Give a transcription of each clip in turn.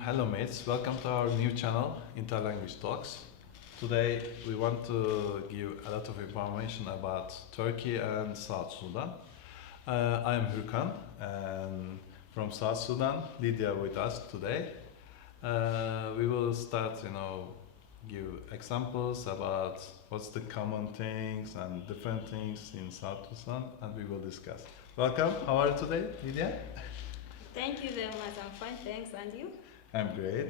Hello mates, welcome to our new channel, Interlanguage Talks. Today we want to give a lot of information about Turkey and South Sudan. I am Hürkan and from South Sudan, Lydia with us today. We will start, give examples about what's the common things and different things in South Sudan, and we will discuss. Welcome, how are you today, Lydia? Thank you very much. I'm fine, thanks. And you? I'm great.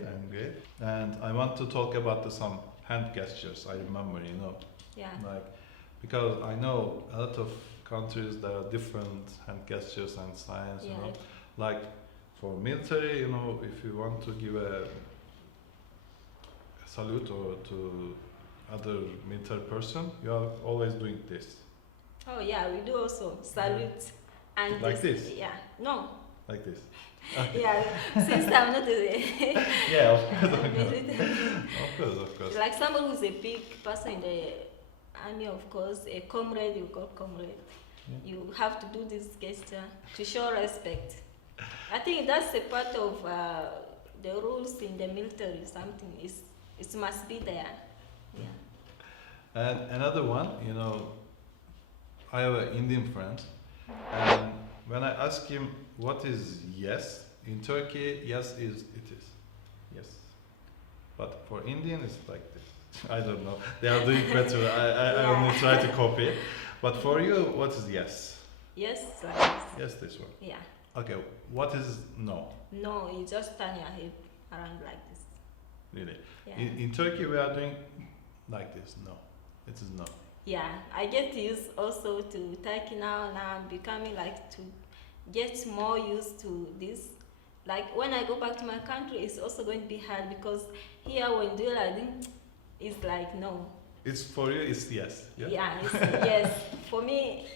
And I want to talk about some hand gestures. I remember, Yeah. like, because I know a lot of countries there are different hand gestures and signs, Yeah. Like for military, if you want to give a salute or to other military person, you are always doing this. Oh, yeah, we do also salute. And Like this? Yeah. No. Like this. Yeah, since I'm not a Yeah, of course. military. Of course. Like someone who's a big person in the army, of course, a comrade, you call comrade. Yeah. You have to do this gesture to show respect. I think that's a part of the rules in the military. Something it must be there. Yeah. And another one, I have an Indian friend, and when I ask him what is yes in Turkey, yes is it is, yes. But for Indian, it's like this. I don't know. They are doing better. I only try to copy it. But for you, what is yes? Yes, like this. Yes, this one. Yeah. Okay. What is no? No, you just turn your head around like this. Really? Yeah. In Turkey, we are doing like this. No, it is no. Yeah, I get used also to Turkey now. Now I'm becoming like to get more used to this. Like when I go back to my country, it's also going to be hard because here when do like this, it's like no. It's for you. It's yes. Yeah. Yeah, it's yes. For me,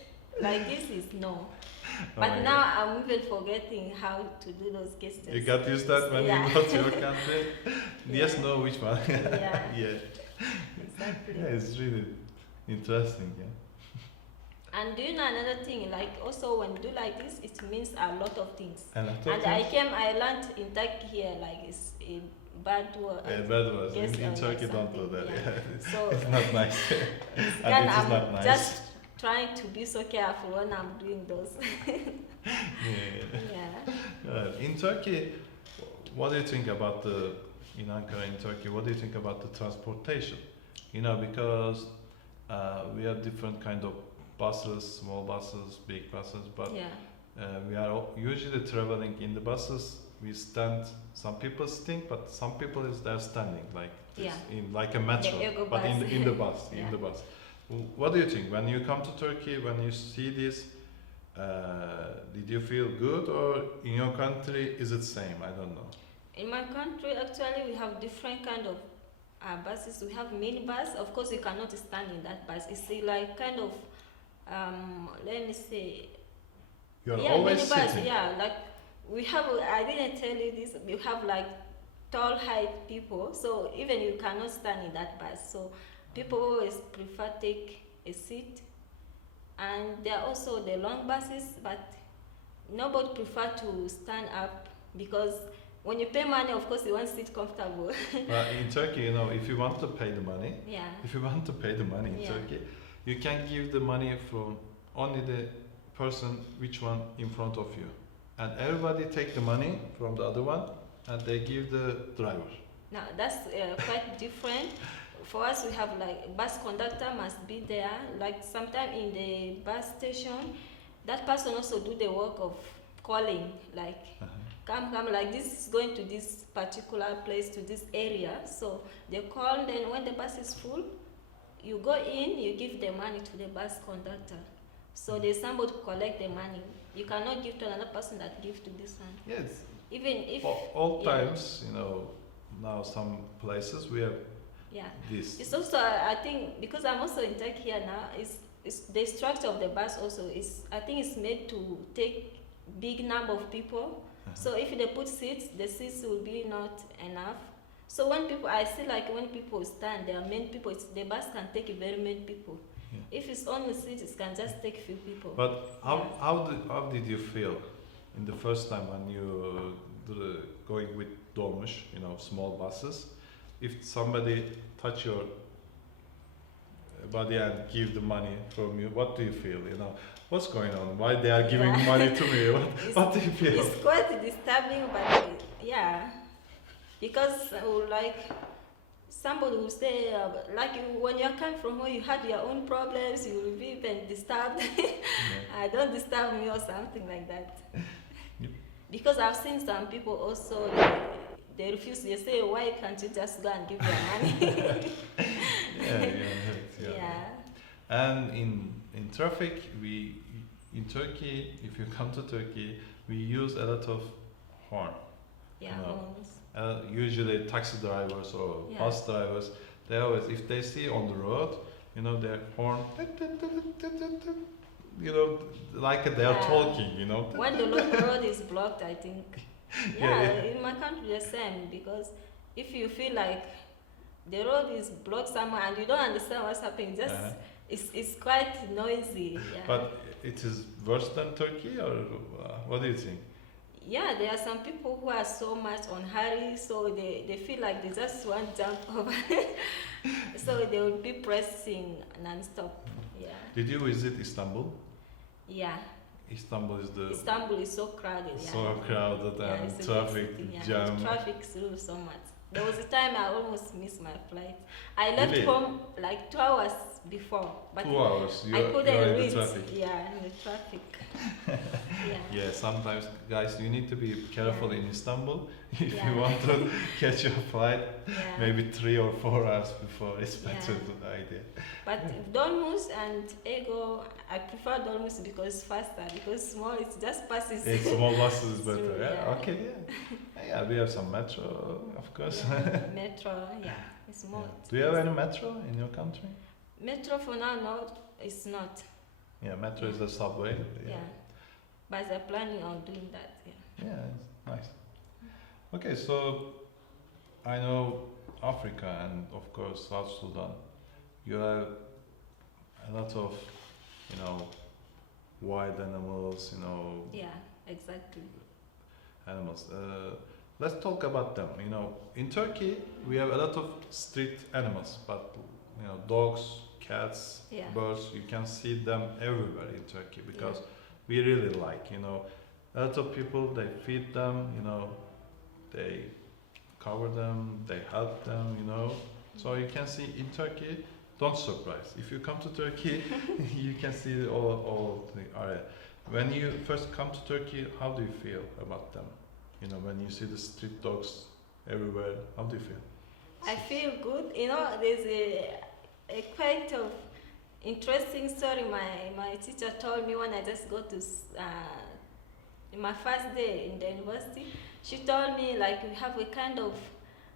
like this is no. Oh But my now God. I'm even forgetting how to do those gestures. You got used that when Yeah. you go to your country. Yes, Yeah. no, which one? Yeah. Yeah. Exactly. Yeah, it's really interesting. Yeah. And do you know another thing? Like also when you do like this, it means a lot of things. And I And I learned in Turkey here, like it's a bad word. bad was Yes, in or Turkey like don't do something, that. yeah. Yeah. So It's not nice. And then it is I'm not nice. just trying to be so careful when I'm doing those. Yeah. Yeah. In Turkey, what do you think about in Ankara in Turkey? What do you think about the transportation? Because we have different kind of buses, small buses, big buses, but Yeah. we are usually traveling in the buses. We stand. Some people sitting, but some people is there standing like this, Yeah. in like a metro, ego but in bus. in the bus, Yeah. in the bus. What do you think when you come to Turkey? When you see this, did you feel good, or in your country is it same? I don't know. In my country, actually, we have different kind of buses. We have minibus. Of course, you cannot stand in that bus. It's like kind of, let me say, You're yeah, always minibus. sitting. Yeah, like we have. I didn't tell you this. We have like tall height people, so even you cannot stand in that bus. So people always prefer take a seat, and there are also the long buses, but nobody prefer to stand up because when you pay money, of course, you want to sit comfortable. In Turkey, if you want to pay the money, Yeah. if you want to pay the money in Yeah. Turkey, you can give the money from only the person which one in front of you, and everybody take the money from the other one, and they give the driver. Now that's quite different. For us, we have like bus conductor must be there. Like sometime in the bus station, that person also do the work of calling, like come, like this is going to this particular place, to this area. So they call, then when the bus is full, you go in, you give the money to the bus conductor. So there's somebody to collect the money. You cannot give to another person that give to this one. Yes. Even if All yeah. times, now some places we have Yeah. this. It's also, I think, because I'm also in tech here now, it's the structure of the bus also is, I think it's made to take big number of people. So if they put seats, the seats will be not enough. So when people, I see like when people stand, there are many people, the bus can take very many people. Yeah. If it's only seats, it can just take few people. But how did you feel in the first time when you going with dolmuş, small buses. If somebody touch your body and give the money from you, what do you feel? What's going on? Why they are giving money to me? What do you feel? It's quite disturbing, but yeah, because like somebody will say, like when you come from home, you had your own problems, you will be even disturbed. Don't disturb me or something like that. Yep. Because I've seen some people also, they refuse. They say, why can't you just go and give your money? Yeah. And in traffic, in Turkey, if you come to Turkey, we use a lot of horn. Yeah, horns. Usually taxi drivers or bus drivers, they always, if they see on the road, their horn, like they are talking, When the local road is blocked, I think. In my country the same, because if you feel like the road is blocked somewhere and you don't understand what's happening, just it's quite noisy. Yeah. But it is worse than Turkey, or what do you think? Yeah, there are some people who are so much on hurry, so they feel like they just want to jump over. So they will be pressing non-stop. Yeah. Did you visit Istanbul? Yeah. Istanbul is so crowded. So crowded and traffic jam. Traffic through so much. There was a time I almost missed my flight. I left Really? home like 2 hours before, but 2 hours. I couldn't reach. In the traffic. Yeah, in the traffic. Yeah, sometimes, guys, you need to be careful in Istanbul if Yeah. you want to catch your flight. Yeah. Maybe 3 or 4 hours before. It's better idea. But Dolmus and Ego, I prefer Dolmus because it's faster. Because small, it just passes. Small buses is better. through, Yeah. Okay. Yeah. We have some metro, of course. Metro, it's more. Yeah. Do you have any metro in your country? Metro for now, no, it's not. Yeah, metro is the subway. Yeah. But they're planning on doing that. Yeah, it's nice. Okay, so I know Africa and of course South Sudan. You have a lot of, wild animals, Yeah, exactly. animals. Let's talk about them. In Turkey we have a lot of street animals, but dogs, cats, birds. You can see them everywhere in Turkey because we really like. A lot of people, they feed them. They cover them, they help them. So you can see in Turkey. Don't surprise. If you come to Turkey, you can see all the area. When you first come to Turkey, how do you feel about them? When you see the street dogs everywhere, how do you feel? I feel good. There's a quite of interesting story my teacher told me when I just go to in my first day in the university. She told me like we have a kind of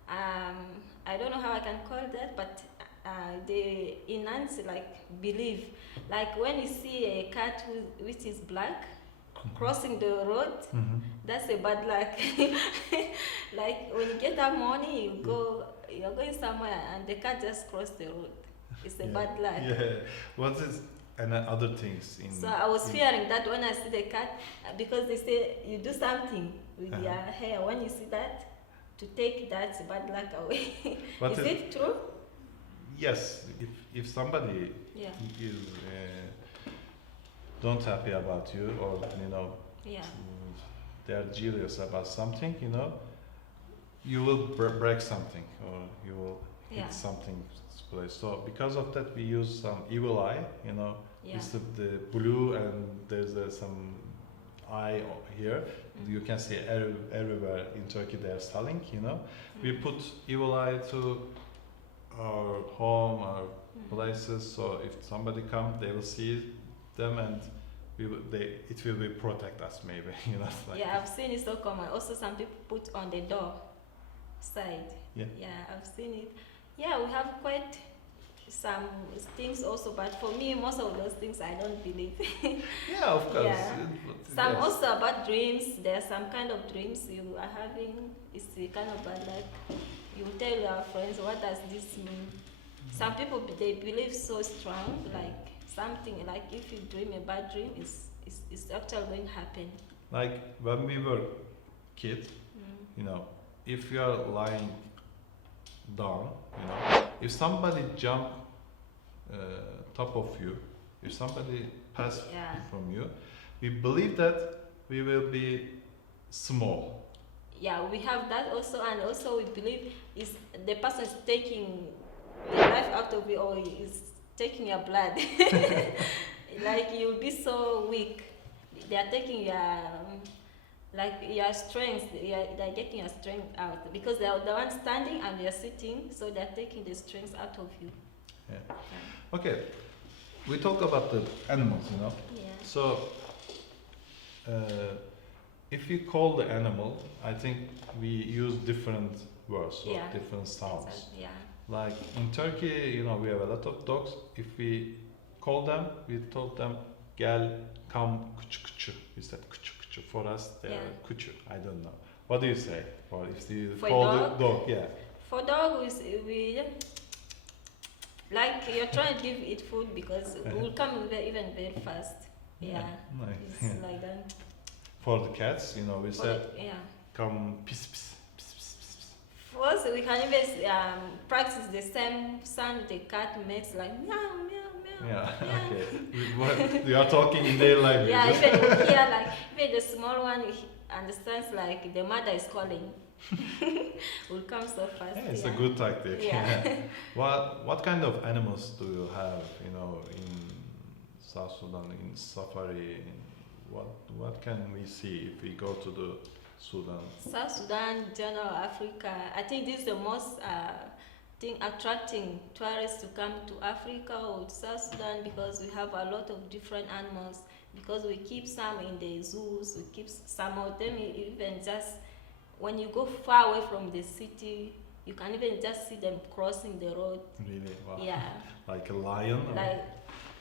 I don't know how I can call that, but they enhance believe, like when you see a cat which is black crossing the road, that's a bad luck. Like when you get up morning, you're going somewhere and the cat just crossed the road. It's a bad luck. Yeah. What is and other things in? So I was fearing that when I see the cat, because they say you do something with your hair when you see that, to take that bad luck away. Is it true? Yes. If somebody is don't happy about you, or they are jealous about something, you will break something, or you will hit something. So because of that, we use some evil eye. It's the blue, and there's some eye here. You can see everywhere in Turkey they are selling. We put evil eye to our home, our places. So if somebody comes, they will see them, and it will be protect us maybe. I've seen it so common. Also, some people put on the door side. Yeah, I've seen it. Yeah, we have quite some things also, but for me, most of those things I don't believe. Yeah, of course. Some also about dreams. There are some kind of dreams you are having. It's the kind of bad luck. You tell your friends, what does this mean? Some people, they believe so strong, like something, like if you dream a bad dream, it's actually going to happen. Like when we were kids, if you are lying down, you know, if somebody jump uh, top of you, if somebody pass Yeah. from you, we believe that we will be small. Yeah, we have that also, and also we believe is the person is taking the life out of you or is taking your blood. Like you'll be so weak. They are taking your like your strength. They're getting your strength out because they are the one standing and you're sitting, so they're taking the strength out of you. Yeah. Yeah. Okay, we talk about the animals, you know. Yeah. So, if you call the animal, I think we use different words or Yeah. different sounds. Exactly. Yeah. Like in Turkey, you know, we have a lot of dogs. If we call them, we told them, "Gel, come, kuchu kuchu." We said kuchu kuchu. For us, they are Yeah. kuchu. I don't know. What do you say? Or if you For call dog? the dog, yeah. For dog, we like you're trying to give it food because it will come even very fast. Yeah. Nice. It's Yeah. like that. For the cats, you know, we For said, the- yeah. "Come, pis pis pis pis pis." Pis." For us, we can even practice the same sound the cat makes, like meow, meow, meow. Yeah. meow. Okay. What you are talking in their language. Yeah, even you hear like even the small one understands like the mother is calling. Will come so fast. Yeah, it's yeah. a good tactic. Yeah. What kind of animals do you have? You know, in South Sudan, in safari. What can we see if we go to the Sudan? South Sudan, General Africa. I think this is the most thing attracting tourists to come to Africa or South Sudan because we have a lot of different animals. Because we keep some in the zoos, we keep some of them even just when you go far away from the city, you can even just see them crossing the road. Really? Wow. Yeah, Like a lion? Or?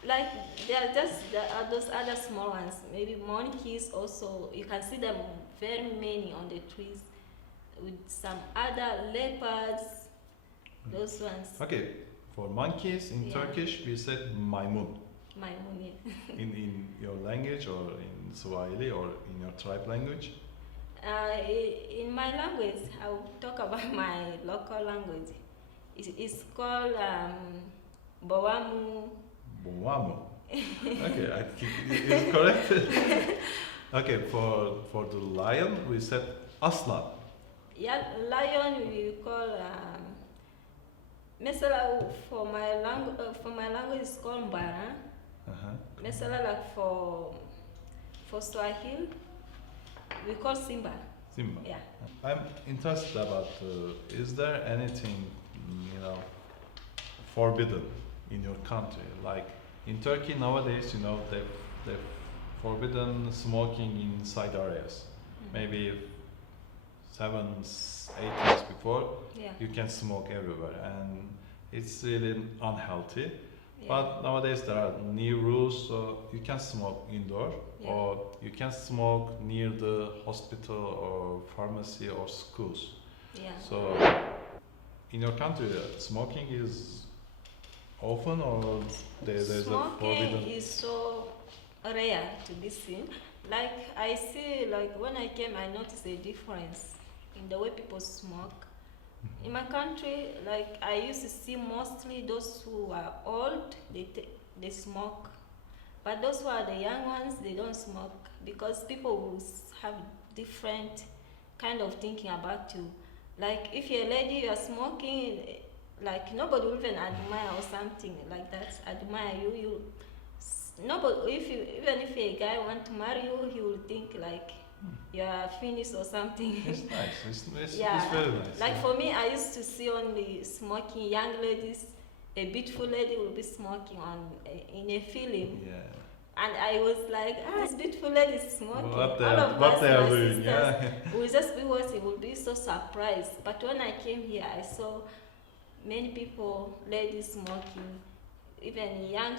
like they are just there are those other small ones. Maybe monkeys also. You can see them very many on the trees with some other leopards. Those ones. Okay. For monkeys in Yeah. Turkish, we said maymun. My mommy. In your language or in Swahili or in your tribe language? In my language, I will talk about my local language. It's called Bowamu. Bowamu. Okay, I think it is correct. Okay, for the lion, we said aslan. Yeah, lion we call. Mesela for my language it's called Mbara. Uh-huh. Mesela like for Swahili we call Simba. Simba. Yeah. I'm interested about is there anything you know forbidden in your country? Like in Turkey nowadays, you know they've forbidden smoking inside areas. Maybe 7, 8 years before, Yeah. you can smoke everywhere, and it's really unhealthy. Yeah. But nowadays there are new rules, so you can smoke indoor, Yeah. or you can smoke near the hospital or pharmacy or schools. Yeah. So, in your country, smoking is often, or there's a Smoking forbidden. is so rare to be seen. Like I see, like when I came, I noticed a difference in the way people smoke. In my country, like I used to see mostly those who are old, they smoke, but those who are the young ones, they don't smoke because people will have different kind of thinking about you. Like if you're a lady, you are smoking, like nobody will even admire or something like that. Admire you. Nobody. Even if a guy want to marry you, he will think like you are finished or something. It's nice. It's Yeah. very nice. Like yeah. for me, I used to see only smoking young ladies. A beautiful lady will be smoking in a film, Yeah. and I was like, this beautiful lady is smoking. What All of what us, they are my doing? sisters, Yeah. we just be watching, will be so surprised. But when I came here, I saw many people, ladies smoking, even young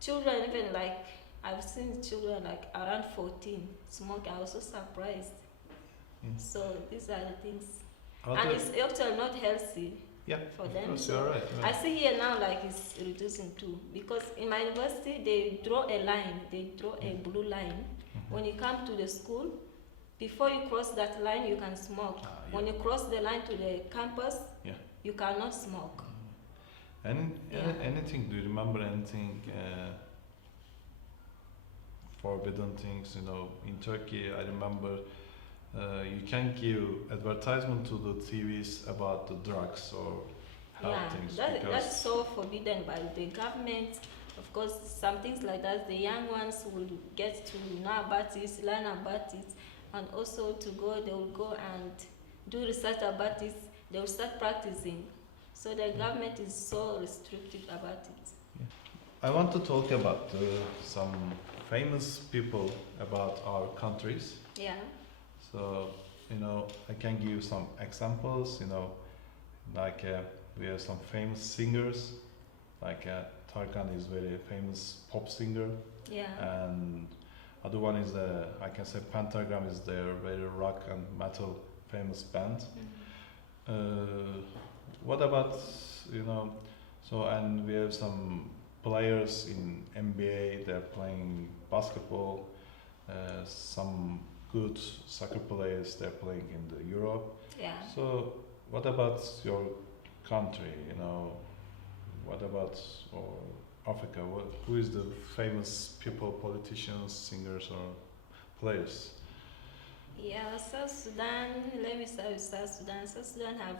children, even like I've seen children like around 14 smoking. I was so surprised. Mm. So these are the things, How and do- it's actually not healthy yeah. for Of them. course, So you're right. I see here now like it's reducing too, because in my university they draw a line, they draw a blue line. Mhm. When you come to the school, before you cross that line, you can smoke. Yeah. When you cross the line to the campus, Yeah. you cannot smoke. Anything? Do you remember anything? Forbidden things, in Turkey. I remember you can give advertisement to the TVs about the drugs or health things. That's so forbidden by the government. Of course, some things like that, the young ones will get to know about it, learn about it, and also they will go and do research about it, they will start practicing. So the government is so restrictive about it. Yeah. I want to talk about some famous people about our countries. Yeah. So, I can give some examples, like we have some famous singers, like Hürkan is very famous pop singer. Yeah. And other one is I can say Pentagram is their very rock and metal famous band. What about, and we have some players in NBA, they're playing basketball, some good soccer players, they're playing in the Europe. Yeah. So what about your country, what about Africa? Who is the famous people, politicians, singers or players? Yeah, South Sudan, let me start with South Sudan. South Sudan have,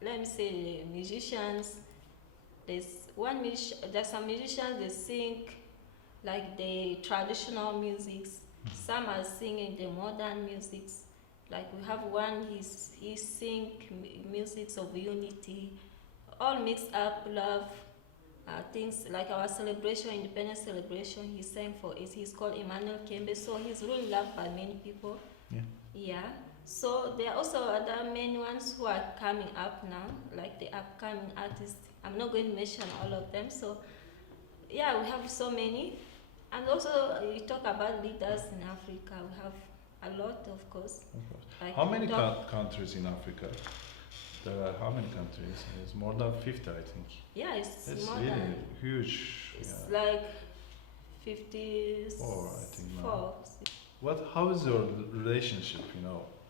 let me say musicians. There's some musicians, they sing like the traditional musics. Some are singing the modern musics. Like we have one, he sing musics of unity, all mixed up, love, things like our celebration, independence celebration, he sang for it. He's called Emmanuel Kembe, so he's really loved by many people. Yeah. Yeah. So there are also other main ones who are coming up now, like the upcoming artists. I'm not going to mention all of them. So yeah, we have so many. And also you talk about leaders in Africa. We have a lot, of course. Like how many countries in Africa? There are how many countries? It's more than 50, I think. Yeah, it's more really than huge. It's like 54, I think now. How is your relationship,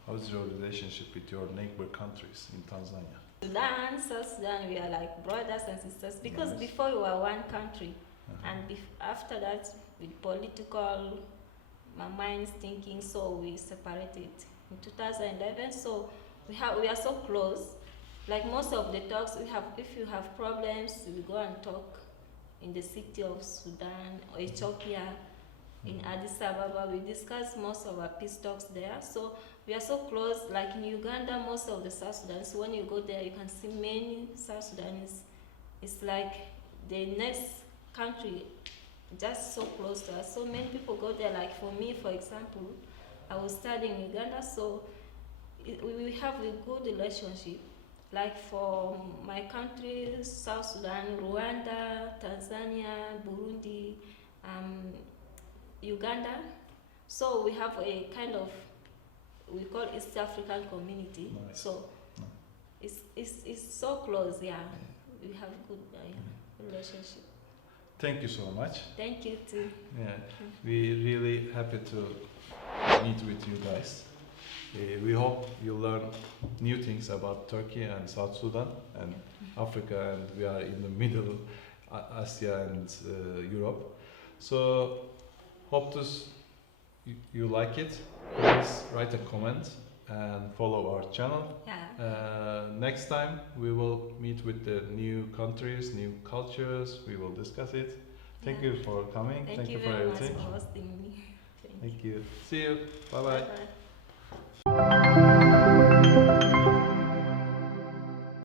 How is your relationship with your neighbor countries in Tanzania? Sudan, South Sudan, we are like brothers and sisters because before we were one country, and after that, with political, my mind's thinking, so we separated in 2011. So we are so close. Like most of the talks we have, if you have problems, we go and talk in the city of Sudan or Ethiopia, in Addis Ababa. We discuss most of our peace talks there. So we are so close. Like in Uganda, most of the South Sudanese, when you go there, you can see many South Sudanese. It's like the next country, just so close to us. So many people go there. Like for me, for example, I was studying in Uganda, so we have a good relationship. Like for my countries, South Sudan, Rwanda, Tanzania, Burundi, Uganda. So we have a kind of, we call East African community. Nice. So it's so close, yeah. We have good relationship. Thank you so much. Thank you too. Yeah, we're really happy to meet with you guys. We hope you learn new things about Turkey and South Sudan and Africa, and we are in the middle, Asia and Europe. So hope you like it. Please write a comment and follow our channel. Yeah. Next time we will meet with the new countries, new cultures. We will discuss it. Thank you for coming. Thank you for very everything. much for hosting me. Thank you. See you. Bye bye. Bye.